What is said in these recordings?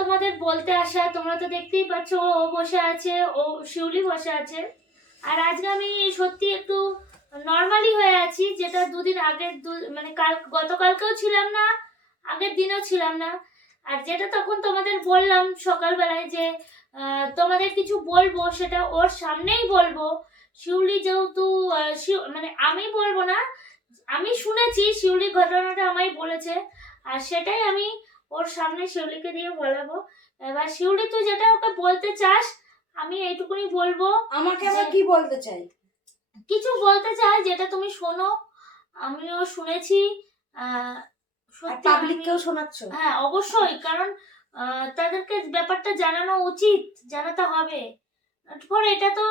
তোমাদের বলতে আসা, তোমরা তো দেখতেই পাচ্ছ, ও বসে আছে, ও শিউলি বসে আছে। আর আজকে আমি সত্যি একটু নর্মালি হয়ে আছি, যেটা দুদিন আগের মানে গতকালকেও ছিলাম না, আগের দিনও ছিলাম না। আর যেটা তখন তোমাদের বললাম সকালবেলায় যে তোমাদের কিছু বলবো, সেটা ওর সামনেই বলবো। শিউলি যেহেতু মানে আমি বলবো না, আমি শুনেছি শিউলি ঘটনাটা আমায় বলেছে, আর সেটাই আমি ওর সামনে শিউলিকে দিয়ে বলাবো। এবার শিউলি তুই যেটা ওকে বলতে চাস, আমি এইটুকুনি বলবো। আমাকে আবার কি বলতে চাই? কিছু বলতে চাই যেটা তুমি শোনো, আমিও শুনেছি। সত্যি পাবলিককেও শোনাচ্ছ? হ্যাঁ অবশ্যই, কারণ তাদেরকে ব্যাপারটা জানানো উচিত, জানাতে হবে। পরে এটা তো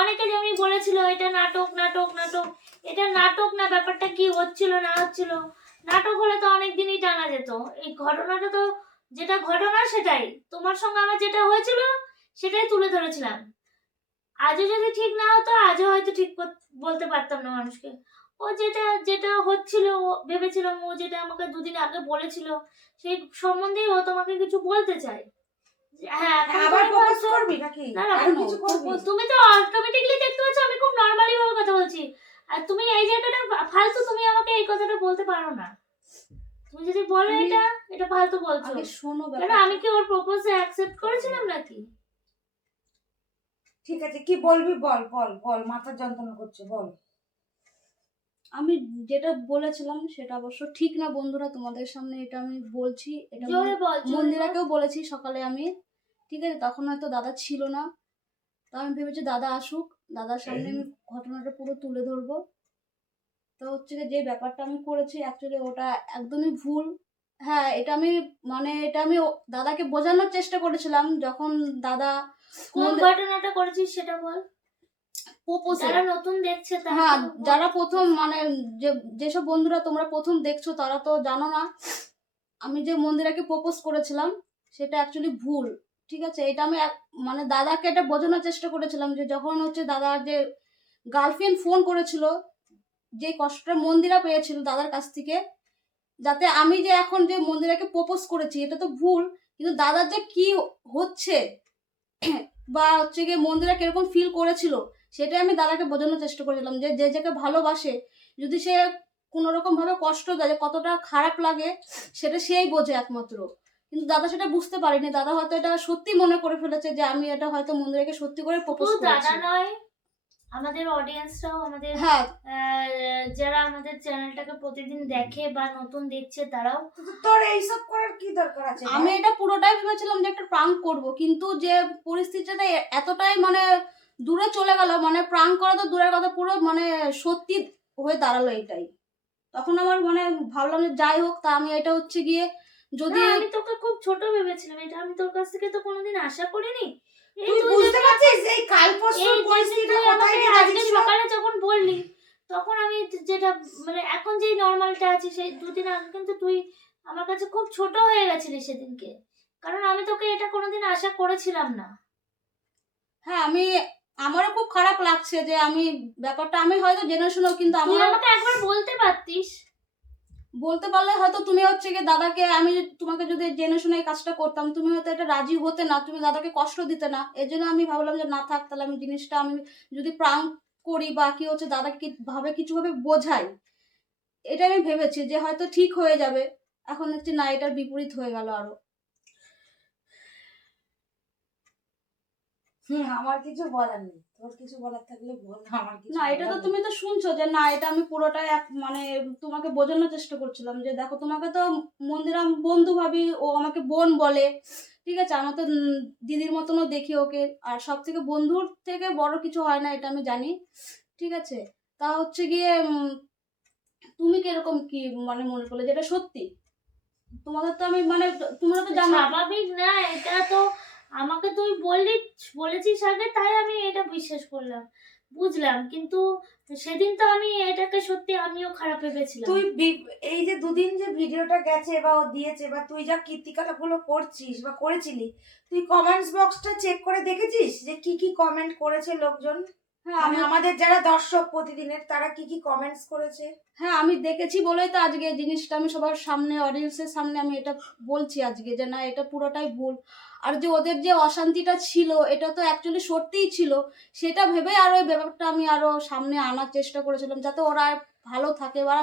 অনেকে যেমনি বলেছিল এটা নাটক নাটক নাটক, এটা নাটক না, ব্যাপারটা কি হচ্ছিল না হচ্ছিল। নাটক হলে তো অনেক দিনই টানা যেত। এই ঘটনাটা তো যেটা ঘটনা সেটাই, তোমার সঙ্গে আমার যেটা হয়েছিল সেটাই তুলে ধরেছিলাম। আজও যদি ঠিক না হতো, আজও হয়তো ঠিক বলতে পারতাম না মানুষকে। ও যেটা যেটা হচ্ছিল, ও ভেবেছিলাম ও যেটা আমাকে দুদিন আগে বলেছিল সেই সম্বন্ধেই ও তোমাকে কিছু বলতে চায়। হ্যাঁ আবার ফোকাস করবি নাকি? না না, কিছু করবি? তুমি তো অটোমেটিক্যালি দেখতে পাচ্ছ আমি খুব নরমালি ভাবে কথা বলছি। আর তুমি এই জায়গাটা ফালতু, তুমি আমাকে এই কথাটা বলতে পারো না। তুমি যদি বলো এটা ফালতু বলছো। আগে শোনো, কেন আমি কি ওর প্রপোজে অ্যাকসেপ্ট করেছিলাম নাকি? ঠিক আছে, কি বলবি বল বল বল, মাথার যন্ত্রণা করছে, বল। আমি যেটা বলেছিলাম সেটা অবশ্য ঠিক না বন্ধুরা, তোমাদের সামনে এটা আমি বলছি। এটা জোরে বল, মন্দিরাকেও বলেছি সকালে আমি, ঠিক আছে? তখন হয়তো দাদা ছিল না, তো আমি ভেবেছি দাদা আসুক, দাদার সামনে আমি ঘটনাটা পুরো তুলে ধরবো। তো হচ্ছে যে ব্যাপারটা আমি করেছি অ্যাকচুয়ালি ওটা একদমই ভুল। হ্যাঁ, এটা আমি দাদাকে বোঝানোর চেষ্টা করেছিলাম যখন দাদা কোন ঘটনাটা করেছিস সেটা বল। যারা নতুন দেখছে তারা, হ্যাঁ, যারা প্রথম মানে যেসব বন্ধুরা তোমরা প্রথম দেখছো তারা তো জানো না, আমি যে মন্দিরাকে প্রপোজ করেছিলাম সেটা অ্যাকচুয়ালি ভুল, ঠিক আছে? এটা আমি মানে দাদাকে এটা বোঝানোর চেষ্টা করেছিলাম যে যখন হচ্ছে দাদার যে গার্লফ্রেন্ড ফোন করেছিল, যে কষ্টটা মন্দিরা পেয়েছিল দাদার কাছ থেকে, যাতে আমি যে এখন যে মন্দিরাকে প্রপোজ করেছি এটা তো ভুল, কিন্তু দাদার যে কি হচ্ছে বা হচ্ছে গিয়ে মন্দিরা কিরকম ফিল করেছিল সেটাই আমি দাদাকে বোঝানোর চেষ্টা করেছিলাম যে যে যাকে ভালোবাসে যদি সে কোনো রকম ভাবে কষ্ট দেয়, কতটা খারাপ লাগে সেটা সেই বোঝে একমাত্র। কিন্তু দাদা সেটা বুঝতে পারেনি, দাদা হয়তো এটা সত্যি মনে করে ফেলেছে যে আমি এটা হয়তো মন্দিরাকে সত্যি করে প্রপোজ করেছি। দাদা নয়, আমাদের অডিয়েন্সরাও, আমাদের হ্যাঁ, যারা আমাদের চ্যানেলটাকে প্রতিদিন দেখে বা নতুন দেখছে তারাও। তোর এইসব করার কি দরকার আছে? আমি এটা পুরোটাই ভেবেছিলাম যে একটা প্রাঙ্ক করব, কিন্তু যে পরিস্থিতিটা এতটাই মানে দূরে চলে গেল, মানে প্রাঙ্ক করা তো দূরের কথা, পুরো মানে সত্যি হয়ে দাঁড়ালো এটাই। তখন আমার মানে ভাবলাম যে যাই হোক, তা আমি এটা হচ্ছে গিয়ে যদি আমি তোকে খুব ছোট ভেবেছিলাম, এটা আমি তোর কাছ থেকে তো কোনোদিন আশা করিনি। তুই বুঝতে পারছিস এই কাল পরশুর পরিস্থিতিটা কোথায় গিয়ে দাঁড়িয়েছিল? সকালে যখন বললি তখন আমি যেটা মানে এখন যেই নর্মালটা আছে সেই দুদিন আগে কিন্তু তুই আমার কাছে খুব ছোট হয়ে গেছিলি সেদিনকে, কারণ আমি তোকে এটা কোনোদিন আশা করেছিলাম না। হ্যাঁ, আমারও খুব খারাপ লাগছে যে আমি ব্যাপারটা আমি হয়তো জেনে শুনেও, কিন্তু তুই আমাকে একবার বলতে পারতিস। বলতে পারলে হয়তো তুমি হচ্ছে গিয়ে দাদাকে, আমি তোমাকে যদি জেনে শুনে এই কাজটা করতাম তুমি হয়তো এটা রাজি হতে না, তুমি দাদাকে কষ্ট দিতে না। এর জন্য আমি ভাবলাম যে না থাক, তাহলে আমি জিনিসটা আমি যদি প্রাঙ্ক করি বা কি হচ্ছে দাদাকে ভাবে কিছু ভাবে বোঝাই, এটা আমি ভেবেছি যে হয়তো ঠিক হয়ে যাবে। এখন দেখছি না, এটার বিপরীত হয়ে গেল আরো। আমার কিছু বলার নেই, তোর কিছু বলার থাকলে বল। আমার কিছু না, এটা তো তুমি তো শুনছো যে না, এটা আমি পুরোটাই মানে তোমাকে বোঝানোর চেষ্টা করছিলাম যে দেখো তোমাকে তো মন্দিরাম বন্ধু ভাবি, ও আমাকে বোন বলে, ঠিক আছে? আমার তো দিদির মতনও দেখি ওকে, আর সব থেকে বন্ধুর থেকে বড় কিছু হয় না, এটা আমি জানি, ঠিক আছে? তা হচ্ছে গিয়ে তুমি কিরকম কি মানে মনে করলে যেটা সত্যি? তোমাদের তো আমি মানে তোমরা তো জানো। স্বাভাবিক না, এটা তো আমাকে তুই বলেছিস আগে, তাই আমি এটা বিশ্বাস করলাম, বুঝলাম। কিন্তু সেদিন তো আমি এটাকে সত্যি আমিও খারাপ ভেবেছিলাম। তুই এই যে দুদিন যে ভিডিওটা গেছে বা ও দিয়েছে বা তুই যা কীর্তিকলাপগুলো করছিস বা করেছিলি, তুই কমেন্টস বক্সটা চেক করে দেখেছিস যে কি কি কমেন্ট করেছে লোকজন? হ্যাঁ আমি আমি আমাদের যারা দর্শক প্রতিদিনের তারা কি কি কমেন্টস করেছে? হ্যাঁ আমি দেখেছি বলেই তো আজকে এই জিনিসটা আমি সবার সামনে অডিয়েন্সের সামনে আমি এটা বলছি আজকে যে না এটা পুরোটাই ভুল। আর যে ওদের যে অশান্তিটা ছিল এটা তো অ্যাকচুয়ালি সত্যিই ছিল, সেটা ভেবে আরো এই ব্যাপারটা আমি আরো সামনে আনার চেষ্টা করেছিলাম যাতে ওরা আর ভালো থাকে। বা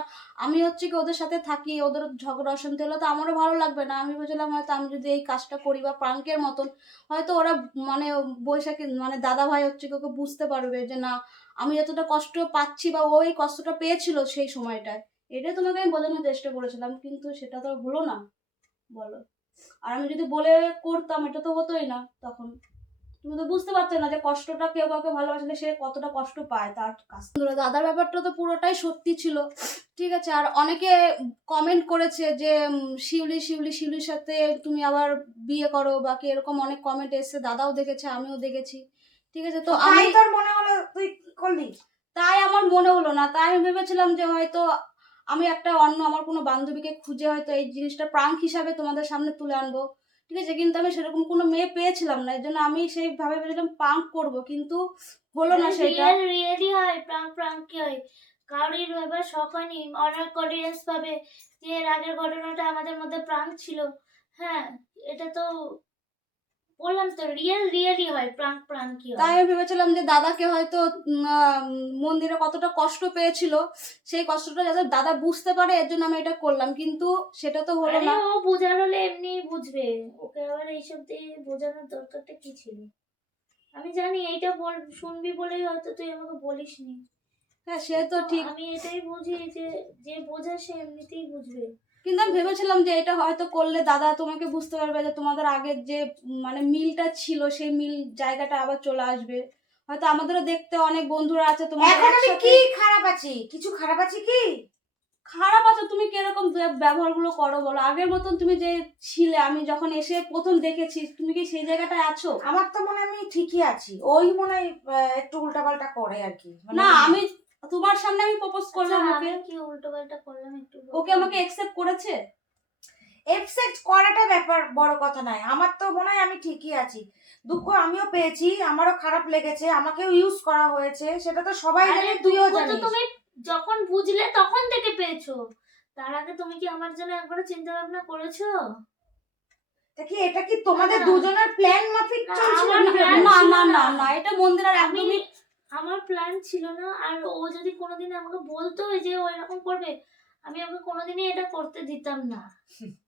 আমি হচ্ছে কি ওদের সাথে থাকি, ওদের ঝগড়া অশান্তি হলে তো আমারও ভালো লাগবে না। আমি ভেবেছিলাম হয়তো আমি যদি এই কাজটা করি বা প্রাঙ্কের মতন হয়তো ওরা মানে বৈশাখী মানে দাদা ভাই হচ্ছে কি ওকে বুঝতে পারবে যে না আমি যতটা কষ্ট পাচ্ছি বা ও এই কষ্টটা পেয়েছিল সেই সময়টায়, এটাই তোমাকে আমি বোঝানোর চেষ্টা করেছিলাম, কিন্তু সেটা তো আর হলো না বলো। আর আমি যদি বলে করতাম এটা তো হতোই না তখন। তুমি তো বুঝতে পারছো না যে কষ্টটা কেউ কাউকে ভালোবাসলে সে কতটা কষ্ট পায় তার কাছ থেকে। দাদার ব্যাপারটা তো পুরোটাই সত্যি ছিল, ঠিক আছে। আর অনেকে কমেন্ট করেছে যে শিউলির সাথে তুমি আবার বিয়ে করো বা কি এরকম অনেক কমেন্ট এসেছে, দাদাও দেখেছে আমিও দেখেছি, ঠিক আছে। তো তাই আমি তোর মনে হলো তুই কি করলি? তাই আমার মনে হলো না, তাই আমি ভেবেছিলাম যে হয়তো আমি একটা অন্য আমার কোনো বান্ধবীকে খুঁজে হয়তো এই জিনিসটা প্রাঙ্ক হিসাবে তোমাদের সামনে তুলে আনবো, ঠিক আছে। কিন্তু আমি সেরকম কোনো মেয়ে পেয়েছিলাম না, এর জন্য আমি সেইভাবে ভেবেছিলাম প্রাঙ্ক করব, কিন্তু হলো না সেটা। রিয়েলি হয় প্রাঙ্ক কি হয়, কারোর ব্যাপার শখ হয়নি, অনেক অডিয়েন্স পাবে যে এর আগের ঘটনাটা আমাদের মধ্যে প্রাঙ্ক ছিল। হ্যাঁ, এটা তো বললাম তো রিয়েলি হয় প্রাঙ্কই তাই হয়। আমি ভেবেছিলাম যে দাদাকে হয়তো মন্দিরে কতটা কষ্ট পেয়েছিল সেই কষ্টটা যাতে দাদা বুঝতে পারে, এর জন্য আমি এটা করলাম, কিন্তু সেটা তো হলো আরে না। ও বোঝার হলে এমনি বুঝবে, ওকে আবার এইসব দিয়ে বোঝানোর দরকারটা কি ছিল? আমি জানি এইটা শুনবি বলেই হয়তো তুই আমাকে বলিসনি। হ্যাঁ সে তো ঠিক, আমি এটাই বুঝি যে যে বোঝা সে এমনিতেই বুঝবে। কিন্তু আমি ভেবেছিলাম যে এটা হয়তো করলে দাদা তোমাকে বুঝতে পারবে যে তোমাদের আগের যে মানে মিলটা ছিল সেই মিল জায়গাটা আবার চলে আসবে। হয়তো আমাদেরও দেখতে অনেক বন্ধুরা আছে তোমাদের এখন আমি একসাথে। কি খারাপ আছি? কিছু খারাপ আছি কি? খারাপ আছো তুমি, কিরকম ব্যবহার গুলো করো বলো? আগের মতন তুমি যে ছিলে, আমি যখন এসে প্রথম দেখেছি তুমি কি সেই জায়গাটায় আছো? আমার তো মনে হয় আমি ঠিকই আছি, ওই মনে হয় একটু উল্টাপাল্টা করে আর কি। না আমি তোমার সামনে আমি প্রপোজ করলাম আচ্ছা, ওকে, আমি কি উল্টোপাল্টা করলাম একটু ওকে আমাকে একসেপ্ট করেছে। একসেপ্ট করাটা ব্যাপার বড় কথা নয়, আমার তো মনে হয় আমি ঠিকই আছি। দুঃখ আমিও পেয়েছি, আমারও খারাপ লেগেছে, আমাকেও ইউজ করা হয়েছে, সেটা তো সবাই আরে জানে, তুইও দুঃখ তো জানিস। তুমি যখন বুঝলে তখন থেকে পেয়েছো, তার আগে তুমি কি আমার জন্য একবার চিন্তা ভাবনা করেছো? তা কি এটা কি তোমাদের না। দুজনের প্ল্যান মাফিক না, চলছিল আমার ভিডিও? plan না ছিল না না না। না এটা মন্দিরের আমি একদমই আমার প্ল্যান ছিল না। আর ও যদি কোনোদিন আমাকে বলতো যে ও এরকম করবে, আমি ওকে কোনোদিনই এটা করতে দিতাম না।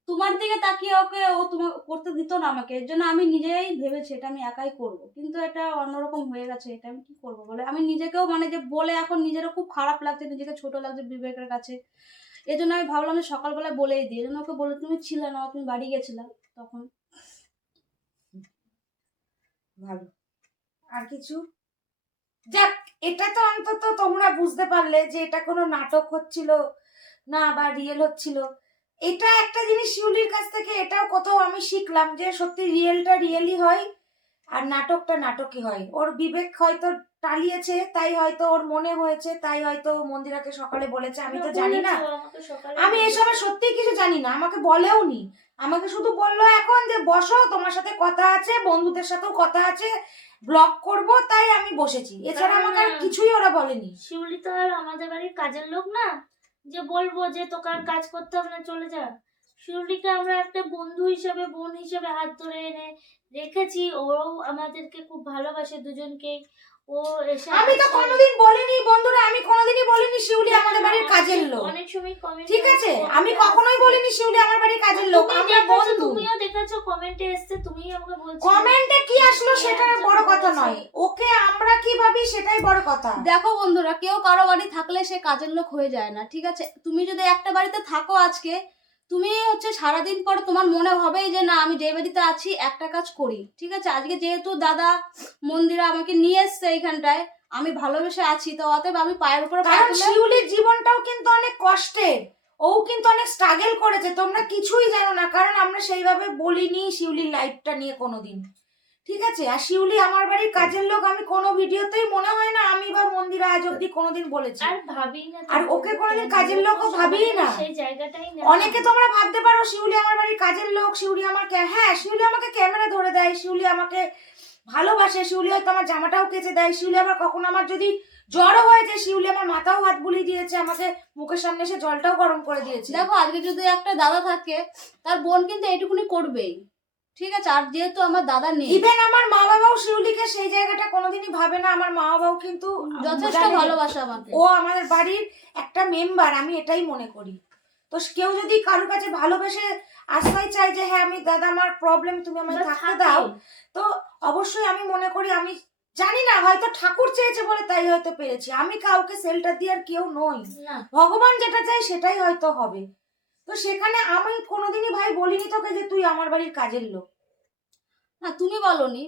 তোমার দিকে তাকিয়ে ওকে ও তোমাকে করতে দিত না আমাকে, এর জন্য আমি নিজেই ভেবেছি এটা আমি একাই করব, কিন্তু এটা অন্যরকম হয়ে গেছে। এটা আমি কি করব বলে, আমি নিজেকেও মানে যে বলে এখন নিজেরও খুব খারাপ লাগছে, নিজেকে ছোট লাগছে বিবেকের কাছে। এই জন্য আমি ভাবলাম যে সকালবেলায় বলেই দিই, এই জন্য ওকে বলে তুমি ছিলে না, তুমি বাড়ি গেছিলা তখন। ভালো। আর কিছু? যাক, এটা তো অন্তত তোমরা বুঝতে পারলে যে এটা কোনো নাটক হচ্ছিল না বা রিয়েল হচ্ছিল। এটা একটা জিনিস শিউলির কাছ থেকে এটাও কোথাও আমি শিখলাম যে সত্যি রিয়েলটা রিয়েলই হয় আর নাটকটা নাটকই হয়। ওর বিবেক হয়তো টালিয়েছে, তাই হয়তো ওর মনে হয়েছে, তাই হয়তো মন্দিরাকে সকালে বলেছে, আমি তো জানি না। বলেছো আমাকে সকালে, আমি এসবের সত্যি কিছু জানি না, আমাকে বলেও নি। আমাকে শুধু বললো এখন যে বসো, তোমার সাথে কথা আছে, বন্ধুদের সাথেও কথা আছে, ব্লগ করব, তাই আমি বসেছি। এছাড়া আমাকে আর কিছুই ওরা বলেনি। শিউলি তো আর আমাদের বাড়ির কাজের লোক না যে বলবো যে তোকে আর কাজ করতে হবে না, চলে যা। শিউলিকে আমরা একটা বন্ধু হিসেবে, বোন হিসেবে হাত ধরে এনে রেখেছি। ওও আমাদেরকে খুব ভালোবাসে দুজনকে। ও এসে আমি তো কোনোদিন বলিনি বন্ধুরা, আমি কোনোদিনই বলিনি শিউলি আমাদের বাড়ির কাজের লোক, অনেক সময় কমেন্ট, ঠিক আছে? আমি কখনোই বলিনি শিউলি আমার বাড়ির কাজের লোক, আমরা বন্ধু। তুমিও দেখেছো কমেন্টে এসছে, তুমিই আমাকে বলছো। কমেন্টে কি আসলো সেটা বড় কথা নয়, ওকে আমরা কি ভাবি সেটাই বড় কথা। দেখো বন্ধুরা, কেউ কারো বাড়ি থাকলে সে কাজের লোক হয়ে যায় না, ঠিক আছে। তুমি যদি একটা বাড়িতে থাকো আজকে, তুমি হচ্ছে সারাদিন পর তোমার মনে হবেই যে না আমি যে বাড়িতে আছি একটা কাজ করি, ঠিক আছে। আজকে যেহেতু দাদা মন্দিরা আমাকে নিয়ে এসছে এইখানটায়, আমি ভালোবেসে আছি, তো অতএব আমি পায়ের উপরে পা কারণ তুলে। শিউলির জীবনটাও কিন্তু অনেক কষ্টের, ও কিন্তু অনেক স্ট্রাগল করেছে, তোমরা কিছুই জানো না, কারণ আমরা সেইভাবে বলিনি শিউলির লাইফটা নিয়ে কোনোদিন, ঠিক আছে। আর শিউলি আমার বাড়ির কাজের লোক আমি কোনো ভিডিওতেই মনে হয় না আমি বা মন্দিরা আজ অব্দি কোনোদিন বলেছি। আর ভাবি না, আর ওকে কোনোদিন কাজের লোকও ভাবিই না। সেই জায়গাটাই না। অনেকে তোমরা ভাবতে পারো শিউলি আমার বাড়ির কাজের লোক, শিউলি আমার হ্যাঁ শিউলি আমাকে ক্যামেরা ধরে দেয়, শিউলি আমাকে ভালোবাসে, শিউলি হয়তো আমার জামাটাও কেচে দেয়, শিউলি আবার কখনো আমার যদি জ্বরও হয়েছে, শিউলি আমার মাথাও হাত বুলিয়ে দিয়েছে, আমাকে মুখের সামনে এসে জলটাও গরম করে দিয়েছে। দেখো আজকে যদি একটা দাদা থাকে তার বোন কিন্তু এইটুকুনি করবেই, ঠিক আছে। আর যেহেতু আমার দাদা নেই, ইভেন আমার মা বাবাও শিউলিকে সেই জায়গাটা কোনোদিনই ভাবে না। আমার মা বাবাও কিন্তু যথেষ্ট জানে যে ভালোবাসে আমাকে। ও আমাদের বাড়ির একটা মেম্বার, আমি এটাই মনে করি। তো কেউ যদি কারোর কাছে ভালোবেসে আশ্রয় চাই যে হ্যাঁ আমি দাদা আমার প্রবলেম তুমি আমায় বা থাকতে থাকে। দাও, তো অবশ্যই আমি মনে করি, আমি জানি না হয়তো ঠাকুর চেয়েছে বলে তাই হয়তো পেরেছি। আমি কাউকে শেল্টার দিয়ে আর কেউ নই, না ভগবান যেটা চাই সেটাই হয়তো হবে। তো সেখানে আমি কোনোদিনই ভাই বলিনি তোকে যে তুই আমার বাড়ির কাজের লোক। না তুমি বলনি,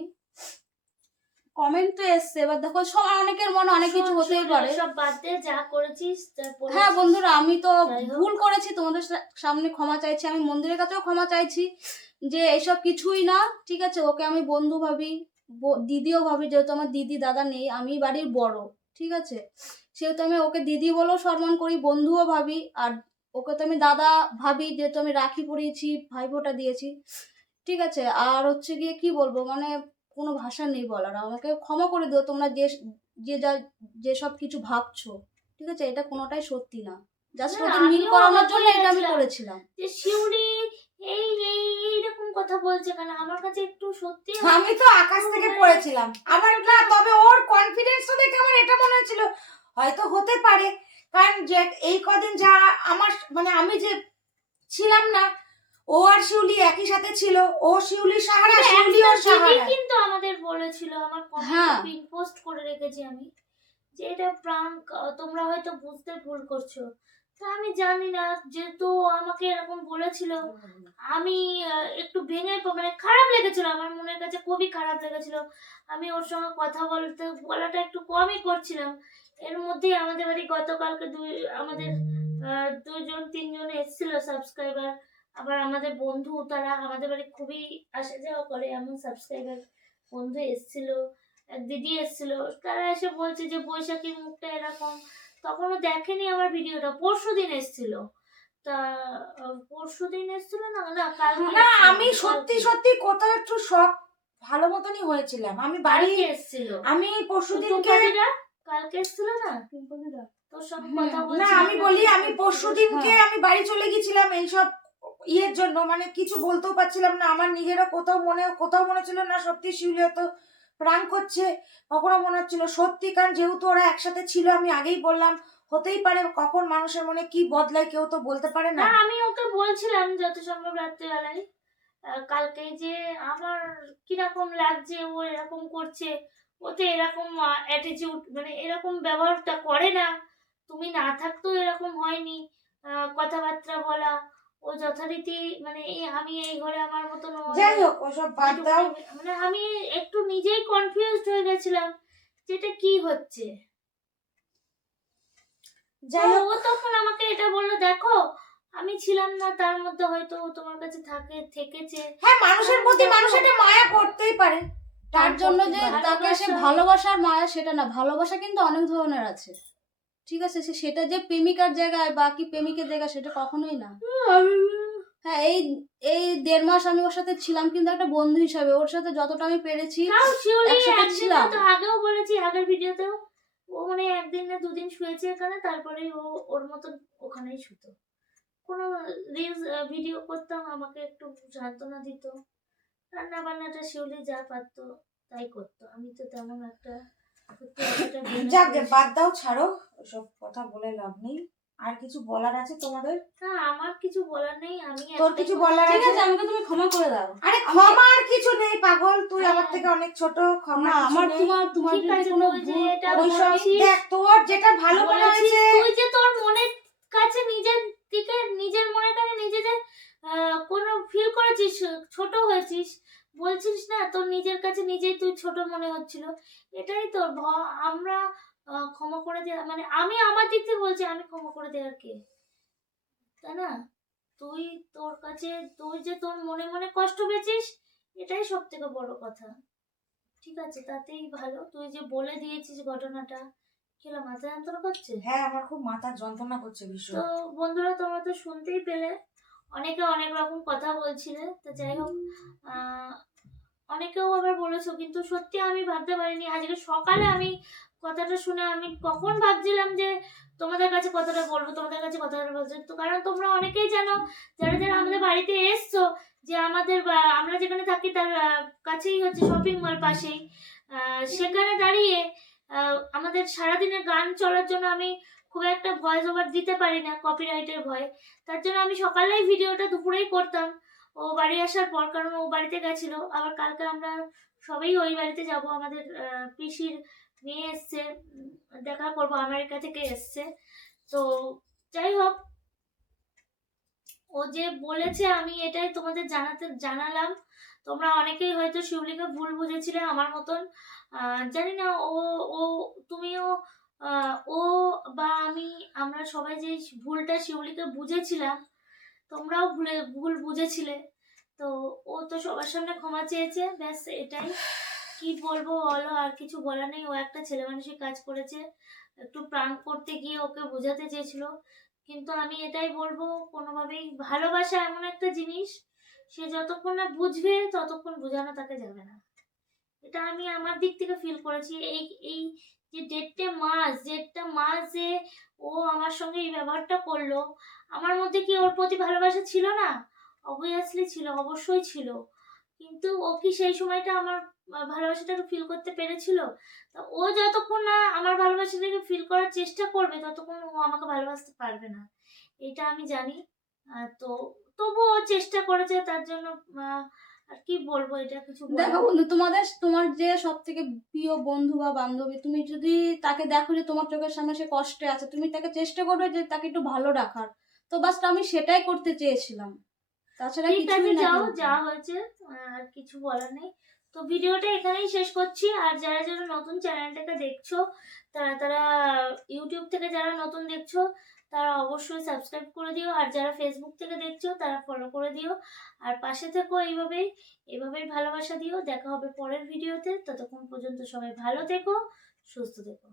কমেন্ট তো এসছে, এবার দেখো সব অনেকের মনে অনেক কিছু শোন, হতেই শোন, পারে। সব বাদ দে, যা করেছিস যা বলেছিস। হ্যাঁ বন্ধুরা, আমি তো যাই হোক। ভুল করেছি, তোমাদের সামনে ক্ষমা চাইছি। আমি মন্দিরের কাছেও ক্ষমা চাইছি যে এসব কিছুই না, ঠিক আছে। ওকে আমি বন্ধু ভাবি, দিদিও ভাবি, যেহেতু আমার দিদি দাদা নেই, আমি বাড়ির বড়, ঠিক আছে। সেহেতু আমি ওকে দিদি বলেও সম্মান করি, বন্ধুও ভাবি। আর ওকে তো আমি দাদা ভাবি, যেহেতু আমি রাখি পরিয়েছি, ভাইফোঁটা দিয়েছি, ঠিক আছে। আর হচ্ছে গিয়ে কি বলবো, মানে কোনো ভাষা নেই বলার। আমাকে ক্ষমা করে দিও তোমরা যেসব কিছু ভাবছো, ঠিক আছে। এটা কোনোটাই সত্যি না, জাস্ট না, ওদের মিল আমিও করানোর অবাক জন্য হয়ে এটা আমি গেছিলাম। করেছিলাম। যে শিউলি এই এই এইরকম কথা বলছে কেন, আমার কাছে একটু সত্যি আমি তো আকাশ থেকে পড়েছিলাম। আমার না, তবে ওর কনফিডেন্সটা দেখে আমার এটা মনে হচ্ছিল হয়তো হতে পারে, কারণ যে এই কদিন যা আমার মানে আমি যে ছিলাম না, ও আর শিউলি একই সাথে ছিল, ও শিউলি সাহারা, শিউলি ওর সাহারা। কিন্তু আমাদের বলেছিল, আমার হ্যাঁ। কমেন্টে পিন পোস্ট করে রেখেছি আমি, যে এটা প্রাঙ্ক, তোমরা হয়তো বুঝতে ভুল করছো। তো আমি জানি না, যেহেতু আমাকে এরকম বলেছিল, আমি একটু ভেঙে মানে খারাপ লেগেছিল, আমার মনের কাছে খুবই খারাপ লেগেছিল। আমি ওর সঙ্গে কথা বলাটা একটু কমই করছিলাম। এর মধ্যেই আমাদের বাড়ি গতকালকে আমাদের দুজন তিনজন এসেছিল সাবস্ক্রাইবার, আবার আমাদের বন্ধু, তারা আমাদের বাড়ি খুবই আসা যাওয়া করে, এমন সাবস্ক্রাইবার বন্ধু এসেছিল, এক দিদি এসেছিল। তারা এসে বলছে যে বৈশাখীর মুখটা এরকম, তখনও দেখেনি আমার ভিডিওটা, পরশুদিন এসেছিল। তা পরশুদিন এসেছিল না, না কালকে না এসেছিল, আমি সত্যি সত্যি কোথাও একটু শখ ভালো মতনই হয়েছিলাম। আমি বাড়ি কালকে এসেছিল। আমি পরশুদিনকে টুম্পাদিরা কালকে এসেছিল না, তোর সঙ্গে কথা না বলছিলাম। আমি বলি, আমি পরশুদিনকে আমি বাড়ি চলে গেছিলাম এইসব ইয়ের জন্য, মানে কিছু বলতেও পারছিলাম না। আমার নিজেরও কোথাও মনে ছিল না সত্যি শিউলি হয়তো প্রাঙ্ক করছে, কখনো মনে হচ্ছিল সত্যি। কারণ যেহেতু ওরা একসাথে ছিল, আমি আগেই বললাম হতেই পারে, কখন মানুষের মনে কি বদলায় কেউ তো বলতে পারে না না। আমি ওকে বলছিলাম যত সম্ভব রাত্রিবেলায়, কালকে, যে আমার কিরকম লাগছে, ও এরকম করছে, ওতে এরকম অ্যাটিটিউড, মানে এরকম ব্যবহারটা করে না, তুমি না থাকতেও এরকম হয়নি, কথাবার্তা বলা, ও যথারীতি, মানে আমি এই ঘরে আমার মতন যাই হোক ওসব বাদ দাও। মানে আমি একটু নিজেই কনফিউজড হয়ে গেছিলাম যেটা কি হচ্ছে। যাই হোক, ও তখন আমাকে এটা বললো, দেখো আমি ছিলাম না, তার মধ্যে হয়তো ও তোমার কাছে থেকেছে। হ্যাঁ মানুষের প্রতি মানুষ একটা মায়া করতেই পারে, তার জন্য যে ভালোবাসা- তাকে সে ভালোবাসার মায়া, সেটা না। ভালোবাসা কিন্তু অনেক ধরনের আছে, ঠিক আছে। সেটা যে প্রেমিকার জায়গায় বা কি প্রেমিকের জায়গায়, সেটা কখনোই না। হ্যাঁ, এই এই 1.5 মাস আমি ওর সাথে ছিলাম, কিন্তু একটা বন্ধু হিসাবে ওর সাথে যতটা আমি পেরেছি তাও শিউলি একসাথে একদিন ছিলাম। তো আগেও বলেছি, আগের ভিডিওতেও, ও মানে একদিন না দুদিন শুয়েছে এখানে, তারপরে ও ওর মতন ওখানেই শুতো। কোনো রিলস ভিডিও করতাম, আমাকে একটু সান্ত্বনা দিত, রান্না বান্নাটা শিউলি যা পারতো তাই করতো, আমি তো তেমন একটা সত্যি কথাটা বের যাক করিস। বাদ দাও, ছাড়ো ওসব কথা বলে লাভ নেই। আর কিছু বলার আছে তোমাদের? না আমার কিছু বলার নেই, আমি তোর একটাই কিছু কথা- বলার ঠিক আছে? আছে, আমাকে তুমি ক্ষমা করে দাও। আরে ক্ষমা আর কিছু নেই পাগল, তুই হ্যাঁ। আমার থেকে অনেক ছোট, ক্ষমা না, কিছু আমার নেই। তোমার ঠিক যদি আছে, কোনো তুই যে ভুল এটা ওইসব বলেছিস, দেখ, তোর যেটা ভালো মনে বলেছিস, হয়েছে। তুই যে তোর মনের কাছে নিজের দিকে, নিজের মনের কাছে নিজে যে কোনো ফিল করেছিস, ছোট হয়েছিস, বলছিস না, তোর নিজের কাছে নিজেই তুই ছোট মনে হচ্ছিল, এটাই তো আমরা ক্ষমা করে দেওয়া, মানে আমি আমার দিক থেকে বলছি, আমি ক্ষমা করে দেওয়ার কে, তাই না? তুই তোর কাছে, তুই যে তোর মনে মনে কষ্ট পেয়েছিস, এটাই সব থেকে বড় কথা। ঠিক আছে, তাতেই ভালো। তুই যে বলে দিয়েছিস ঘটনাটা, কিলা মাথা যন্ত্রণা করছে। হ্যাঁ আমার খুব মাথা যন্ত্রণা করছে ভীষণ। তো বন্ধুরা, তোমরা তো শুনতেই পেলে, অনেকে অনেক রকম কথা বলছিলে। তো যাই হোক, অনেকেও আবার বলেছো, কিন্তু সত্যি আমি ভাবতে পারিনি। আজকে সকালে আমি কথাটা শুনে আমি কখন ভাবছিলাম যে তোমাদের কাছে কথাটা বলবো, তোমাদের কাছে কথাটা বলছো। তো কারণ তোমরা অনেকেই জানো, যারা যারা আমাদের বাড়িতে এসছো, যে আমাদের আমরা যেখানে থাকি তার কাছেই হচ্ছে শপিং মল, পাশেই। সেখানে দাঁড়িয়ে আমাদের সারাদিনের গান চলার জন্য আমি খুব একটা ভয়েস ওভার দিতে পারি না, কপিরাইটের ভয়। তার জন্য আমি সকালেই ভিডিওটা দুপুরেই করতাম ও বাড়ি আসার পর, কারণ ও বাড়িতে গেছিল। আবার কালকে আমরা সবাই ওই বাড়িতে যাব, আমাদের পিসির মেয়ে এসছে, দেখা করব, আমেরিকা থেকে এসছে। তো যাই হোক, ও যে বলেছে আমি এটাই তোমাদের জানালাম। তোমরা অনেকেই হয়তো শিউলিকে ভুল বুঝেছিলে আমার মতন। জানি না ও ও তুমিও ও বা আমরা সবাই যে ভুলটা শিউলিকে বুঝেছিলাম, তোমরাও ভুল বুঝেছিলে। তো ও তো সবার সামনে ক্ষমা চেয়েছে, ব্যাস এটাই। কি বলবো বলো, আর কিছু বলার নেই। ও একটা ছেলে মানুষের কাজ করেছে, একটু প্রাঙ্ক করতে গিয়ে ওকে বোঝাতে চেয়েছিল। কিন্তু আমি এটাই বলবো, কোনোভাবেই ভালোবাসা এমন একটা জিনিস, সে যতক্ষণ না বুঝবে ততক্ষণ বোঝানো তাকে যাবে না। এটা আমি আমার দিক থেকে ফিল করেছি। এই এই যে দেড়টা মাস যে ও আমার সঙ্গে এই ব্যবহারটা করলো, আমার মধ্যে কি ওর প্রতি ভালোবাসা ছিল না? অবভিয়াসলি ছিল, অবশ্যই ছিল। কিন্তু ও কি সেই সময়টা আমার ভালোবাসাটাকে ফিল করতে পেরেছিল? তা ও যতক্ষণ না আমার ভালোবাসাটাকে ফিল করার চেষ্টা করবে, ততক্ষণ ও আমাকে ভালোবাসতে পারবে না, এটা আমি জানি। তো তবুও ও চেষ্টা করেছে, তার জন্য আর কি বলবো, এটা কিছু দেখো বন্ধু, তোমার যে সব থেকে প্রিয় বন্ধু বা বান্ধবী, তুমি যদি তাকে দেখো যে তোমার চোখের সামনে সে কষ্টে আছে, তুমি তাকে চেষ্টা করবে যে তাকে একটু ভালো রাখার। তো বাস আমি সেটাই করতে চেয়েছিলাম, তাছাড়া ঠিক আছে, কিছুই না। যাও, কিন্তু যা হয়েছে আর কিছু বলার নেই। তো ভিডিওটা এখানেই শেষ করছি। আর যারা যারা নতুন চ্যানেলটাকে দেখছো, তারা ইউটিউব থেকে যারা নতুন দেখছো, তারা অবশ্যই সাবস্ক্রাইব করে দিও। আর যারা ফেসবুক থেকে দেখছো, তারা ফলো করে দিও। আর পাশে থেকো, এইভাবেই ভালোবাসা দিও। দেখা হবে পরের ভিডিওতে। ততক্ষণ পর্যন্ত সবাই ভালো থেকো, সুস্থ থেকো।